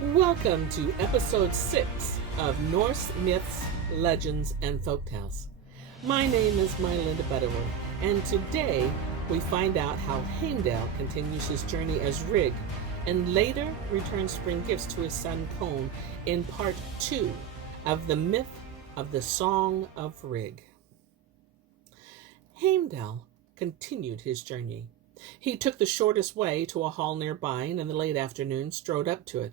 Welcome to episode 6 of Norse Myths, Legends, and Folktales. My name is MyLinda Butterworth, and today we find out how Heimdall continues his journey as Rig and later returns spring gifts to his son Cone in part 2 of the myth of the Song of Rig. Heimdall continued his journey. He took the shortest way to a hall nearby and in the late afternoon strode up to it.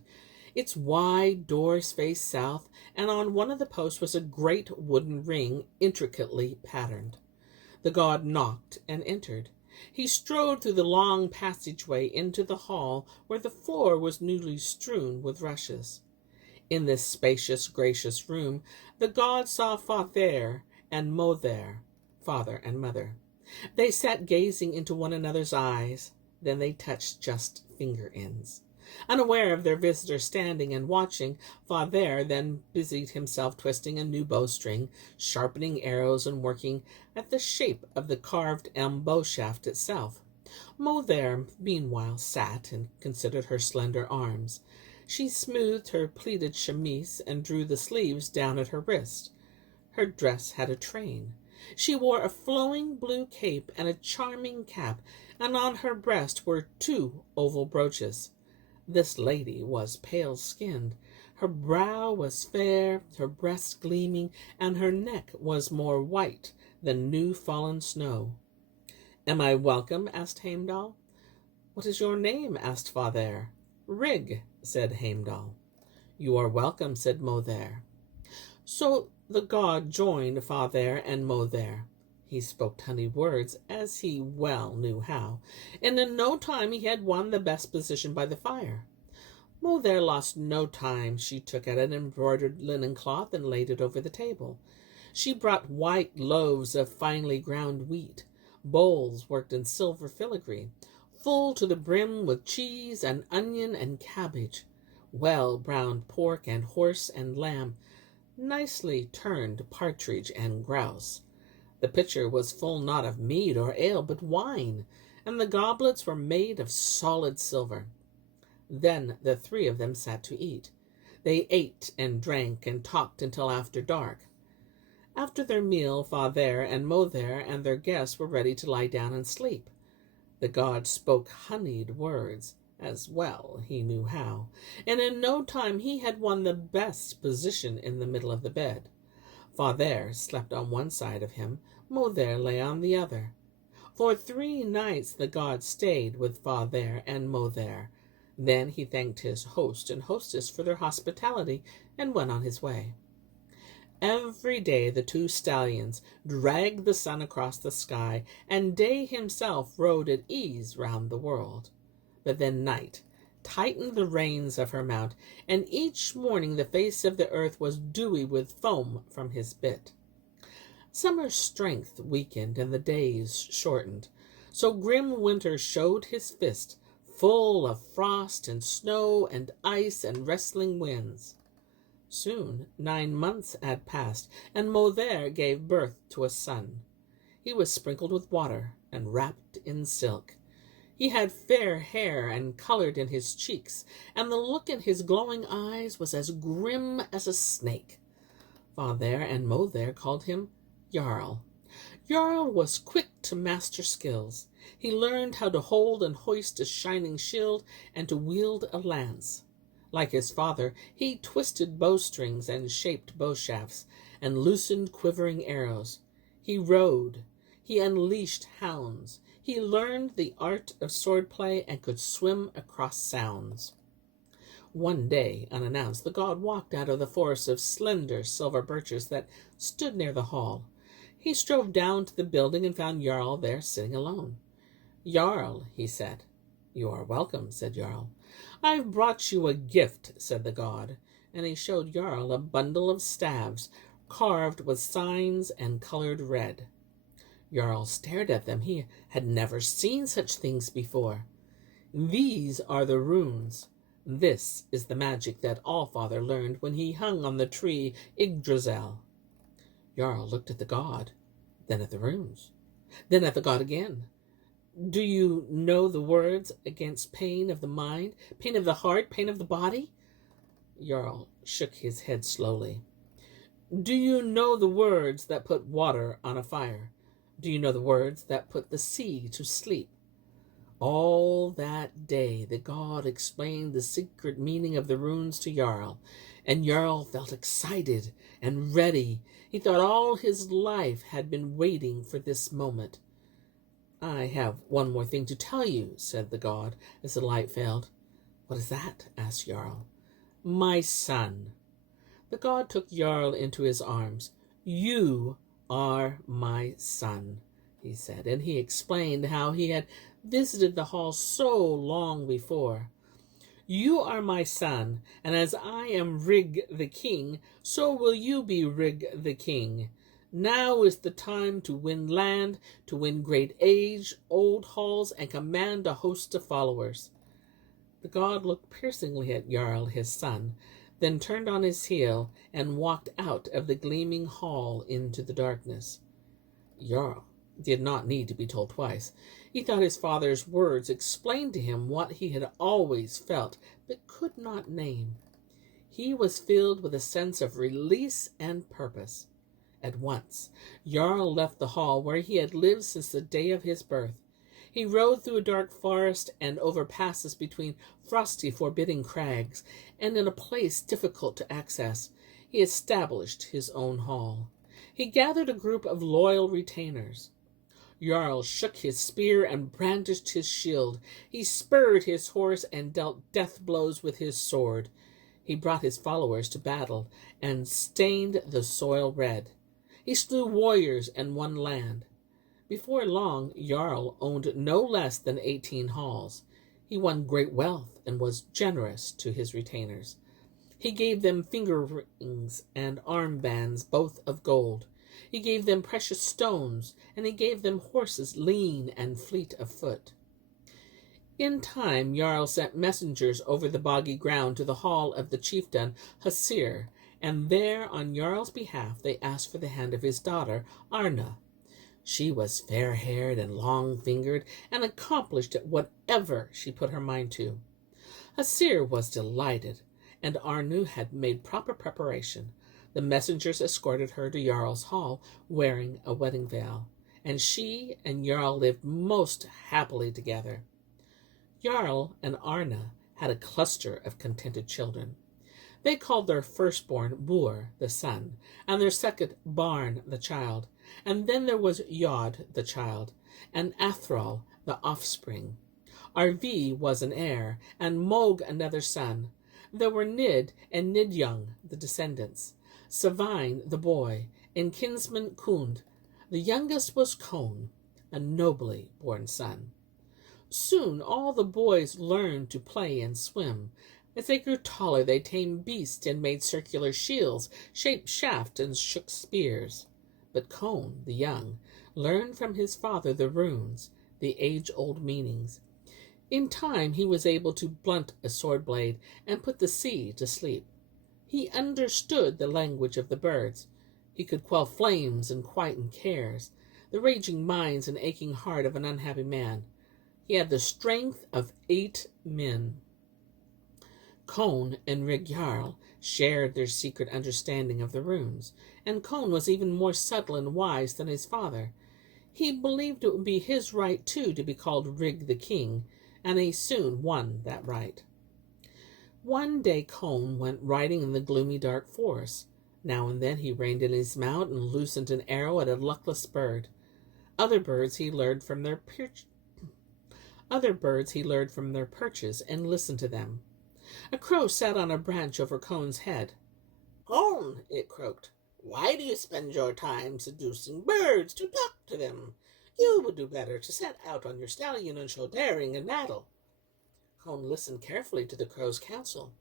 Its wide doors faced south, and on one of the posts was a great wooden ring intricately patterned. The god knocked and entered. He strode through the long passageway into the hall, where the floor was newly strewn with rushes. In this spacious, gracious room, the god saw Fathir and Mothir, father and mother. They sat gazing into one another's eyes. Then they touched just finger ends. Unaware of their visitor standing and watching, Fathir then busied himself twisting a new bowstring, sharpening arrows, and working at the shape of the carved elm bow shaft itself. Mothir, meanwhile, sat and considered her slender arms. She smoothed her pleated chemise and drew the sleeves down at her wrist. Her dress had a train. She wore a flowing blue cape and a charming cap, and on her breast were 2 oval brooches. This lady was pale-skinned. Her brow was fair, her breasts gleaming, and her neck was more white than new-fallen snow. "Am I welcome?" asked Heimdall. "What is your name?" asked Fathir. "Rig," said Heimdall. "You are welcome," said Mothir. So the god joined Fathir and Mothir. He spoke honeyed words, as he well knew how, and in no time he had won the best position by the fire. Mothir lost no time. She took out an embroidered linen cloth and laid it over the table. She brought white loaves of finely ground wheat, bowls worked in silver filigree, full to the brim with cheese and onion and cabbage, well-browned pork and horse and lamb, nicely turned partridge and grouse. The pitcher was full not of mead or ale, but wine, and the goblets were made of solid silver. Then the 3 of them sat to eat. They ate and drank and talked until after dark. After their meal, Fathir and Mothir and their guests were ready to lie down and sleep. The god spoke honeyed words, as well he knew how, and in no time he had won the best position in the middle of the bed. Fathir slept on one side of him, Mothir lay on the other. For 3 nights the god stayed with Fathir and Mothir. Then he thanked his host and hostess for their hospitality and went on his way. Every day the 2 stallions dragged the sun across the sky, and Day himself rode at ease round the world. But then Night tightened the reins of her mount, and each morning the face of the earth was dewy with foam from his bit. Summer's strength weakened and the days shortened, so grim Winter showed his fist, full of frost and snow and ice and wrestling winds. Soon 9 months had passed, and Mothir gave birth to a son. He was sprinkled with water and wrapped in silk. He had fair hair and colored in his cheeks, and the look in his glowing eyes was as grim as a snake. Fathir and Mothir called him Jarl. Jarl was quick to master skills. He learned how to hold and hoist a shining shield and to wield a lance. Like his father, he twisted bowstrings and shaped bowshafts and loosened quivering arrows. He rode. He unleashed hounds. He learned the art of swordplay and could swim across sounds. One day, unannounced, the god walked out of the forest of slender silver birches that stood near the hall. He strode down to the building and found Jarl there sitting alone. "Jarl," he said. "You are welcome," said Jarl. "I've brought you a gift," said the god, and he showed Jarl a bundle of staves carved with signs and colored red. Jarl stared at them. He had never seen such things before. "These are the runes. This is the magic that AllFather learned when he hung on the tree Yggdrasil." Jarl looked at the god, then at the runes, then at the god again. "Do you know the words against pain of the mind, pain of the heart, pain of the body?" Jarl shook his head slowly. Do you know the words that put water on a fire? Do you know the words that put the sea to sleep? All that day the god explained the secret meaning of the runes to Jarl, and Jarl felt excited and ready. He thought all his life had been waiting for this moment. I have one more thing to tell you, said the god as the light failed. What is that? Asked Jarl. My son. The god took Jarl into his arms. You are my son, he said, and he explained how he had visited the hall so long before. You are my son, and as I am Rig the king, so will you be Rig the king. Now is the time to win land, to win great age, old halls, and command a host of followers. The god looked piercingly at Jarl, his son, then turned on his heel and walked out of the gleaming hall into the darkness. Jarl did not need to be told twice. He thought his father's words explained to him what he had always felt but could not name. He was filled with a sense of release and purpose. At once, Jarl left the hall where he had lived since the day of his birth. He rode through a dark forest and over passes between frosty, forbidding crags, and in a place difficult to access, he established his own hall. He gathered a group of loyal retainers. Jarl shook his spear and brandished his shield. He spurred his horse and dealt death blows with his sword. He brought his followers to battle and stained the soil red. He slew warriors and won land. Before long, Jarl owned no less than 18 halls. He won great wealth and was generous to his retainers. He gave them finger rings and armbands, both of gold. He gave them precious stones, and he gave them horses lean and fleet of foot. In time, Jarl sent messengers over the boggy ground to the hall of the chieftain Fathir, and there, on Jarl's behalf, they asked for the hand of his daughter, Arna. She was fair-haired and long-fingered, and accomplished at whatever she put her mind to. Fathir was delighted, and Arnu had made proper preparation. The messengers escorted her to Jarl's hall, wearing a wedding veil, and she and Jarl lived most happily together. Jarl and Arna had a cluster of contented children. They called their firstborn Bur, the son, and their second Barn, the child, and then there was Yod, the child, and Athral, the offspring. Arvi was an heir, and Mog another son. There were Nid and Nidjung, the descendants, Savine, the boy, and kinsman Kund. The youngest was Kon, a nobly born son. Soon all the boys learned to play and swim. As they grew taller, they tamed beasts and made circular shields, shaped shafts, and shook spears. But Kon, the young, learned from his father the runes, the age-old meanings. In time, he was able to blunt a sword blade and put the sea to sleep. He understood the language of the birds. He could quell flames and quieten cares, the raging minds and aching heart of an unhappy man. He had the strength of 8 men. Kon and Rig Jarl shared their secret understanding of the runes, and Kon was even more subtle and wise than his father. He believed it would be his right, too, to be called Rig the king, and he soon won that right. One day Kon went riding in the gloomy dark forest. Now and then he reined in his mount and loosened an arrow at a luckless bird. Other birds he lured from their perches and listened to them. A crow sat on a branch over Kon's head. "Kon," it croaked, "why do you spend your time seducing birds to talk to them? You would do better to set out on your stallion and show daring in battle." Kon listened carefully to the crow's counsel.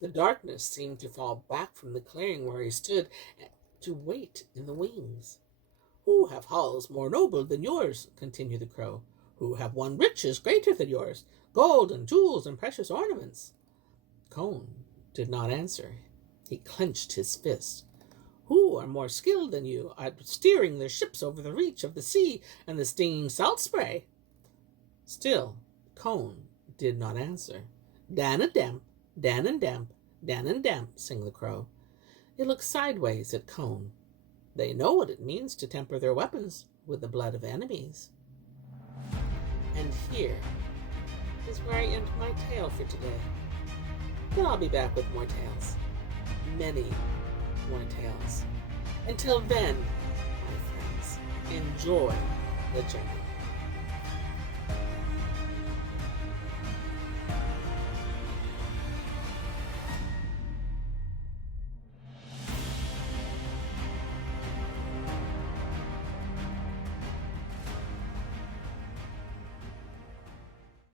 The darkness seemed to fall back from the clearing where he stood to wait in the wings. "Who have halls more noble than yours?" continued the crow. "Who have won riches greater than yours, gold and jewels and precious ornaments?" Kon did not answer. He clenched his fist. "Who are more skilled than you at steering their ships over the reach of the sea and the stinging salt spray?" Still Kon did not answer. Dan and Damp Dan and damp, sing the crow. They look sideways at Cone. They know what it means to temper their weapons with the blood of enemies. And here is where I end my tale for today. But I'll be back with more tales. Many more tales. Until then, my friends, enjoy the journey.